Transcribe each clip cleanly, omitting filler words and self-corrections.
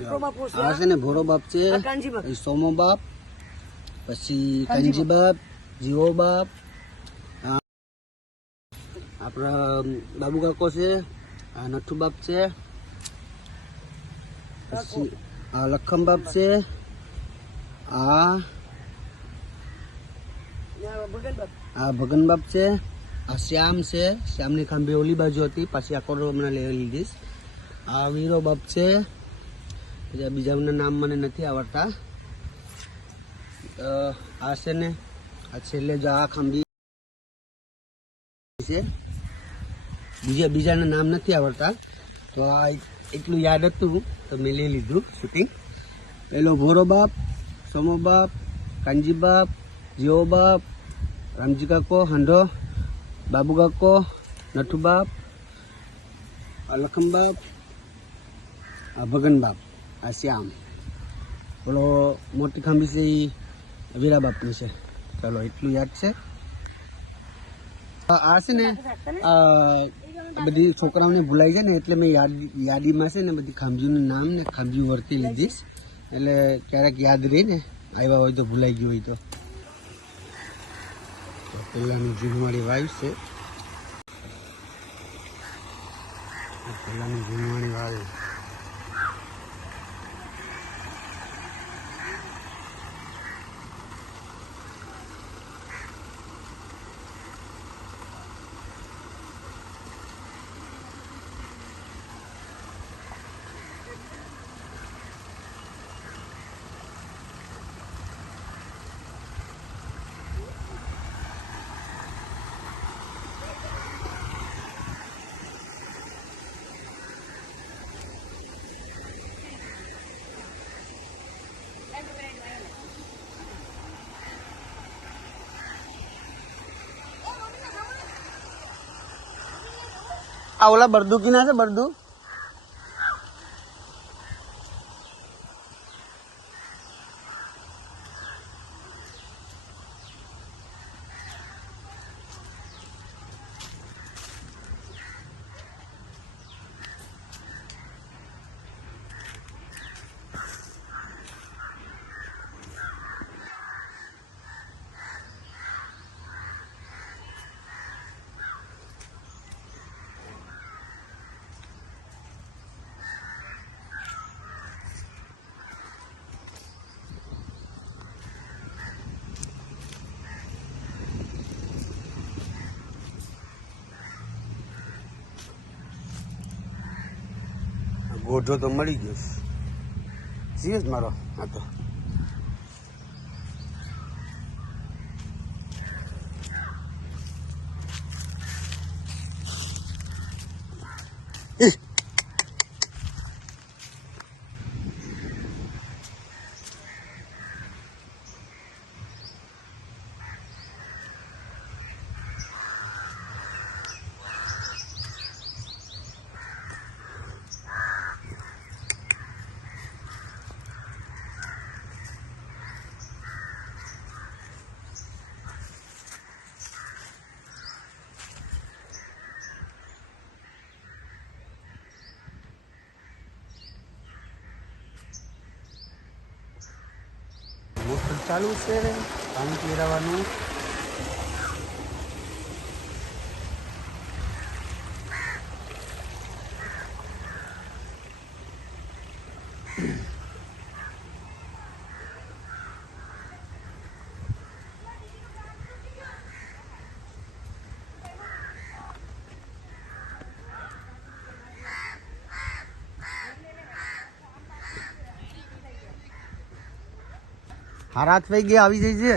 આ છે ને ભોરો બાપ છે, સોમો બાપ, પછી કંજી બાપ, જીવો બાપ, આપણા બાબુ કાકો છે, આ નઠુ બાપ છે, પછી આ લખમ બાપ છે, આ ભગન બાપ છે, આ શ્યામ છે, શ્યામની ખાંભી ઓલી બાજુ હતી, પાછી આ કોરો હમણાં લઈ લીધીશ. આ વીરો બાપ છે, બીજાના નામ મને નથી આવડતા. આ છે ને આ છેલ્લે જો આ ખાંભી છે, બીજાના નામ નથી આવડતા, તો આ એટલું યાદ હતું તો મેં લઈ લીધું શૂટિંગ. પેલો ભોરો બાપ, સોમો બાપ, કાનજી બાપ, જીવો બાપ, રામજી કાકો, હાંડો, બાબુ કાકો, નઠુ બાપ, લખમ બાપ, આ ભગન બાપ, આ શ્યામ. પેલો મોટી ખાંભી છે એ વીરા બાપની છે. ચાલો એટલું યાદ છે. આ છે ને બધી છોકરાઓને ભૂલાઈ જાય ને એટલે મેં યાદીમાં છે ને બધી ખાંભીઓનું નામ ને ખાંભીઓ વર્તી લીધીશ, એટલે ક્યારેક યાદ રહી ને આવ્યા હોય તો ભૂલાઈ ગયું હોય તો. પહેલાની જૂનવાળી વાવ છે, પહેલાની જૂનવાળી વાવ. આ ઓલા બરદુ કિના છે, બરદુ ગોઢો તો મળી ગયો સિરિયસ મારો. હા તો મોટર ચાલુ છે, પાણી પીરાવાનું. હારાત થઈ ગયા, આવી જાય છે.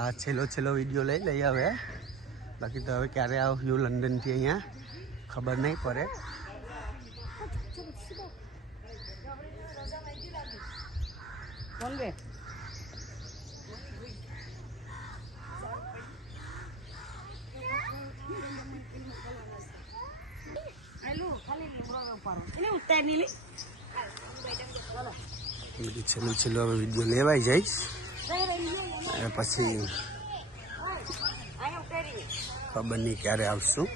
આ છેલ્લો વિડીયો લઈ લઈએ હવે, બાકી તો હવે ક્યારે આવ્યું લંડનથી અહીંયા ખબર નહીં પડે. ini udah nih છેલ્લું છેલ્લું હવે વિડીયો લેવાઈ જઈશ પછી ખબર નહીં ક્યારે આવશું.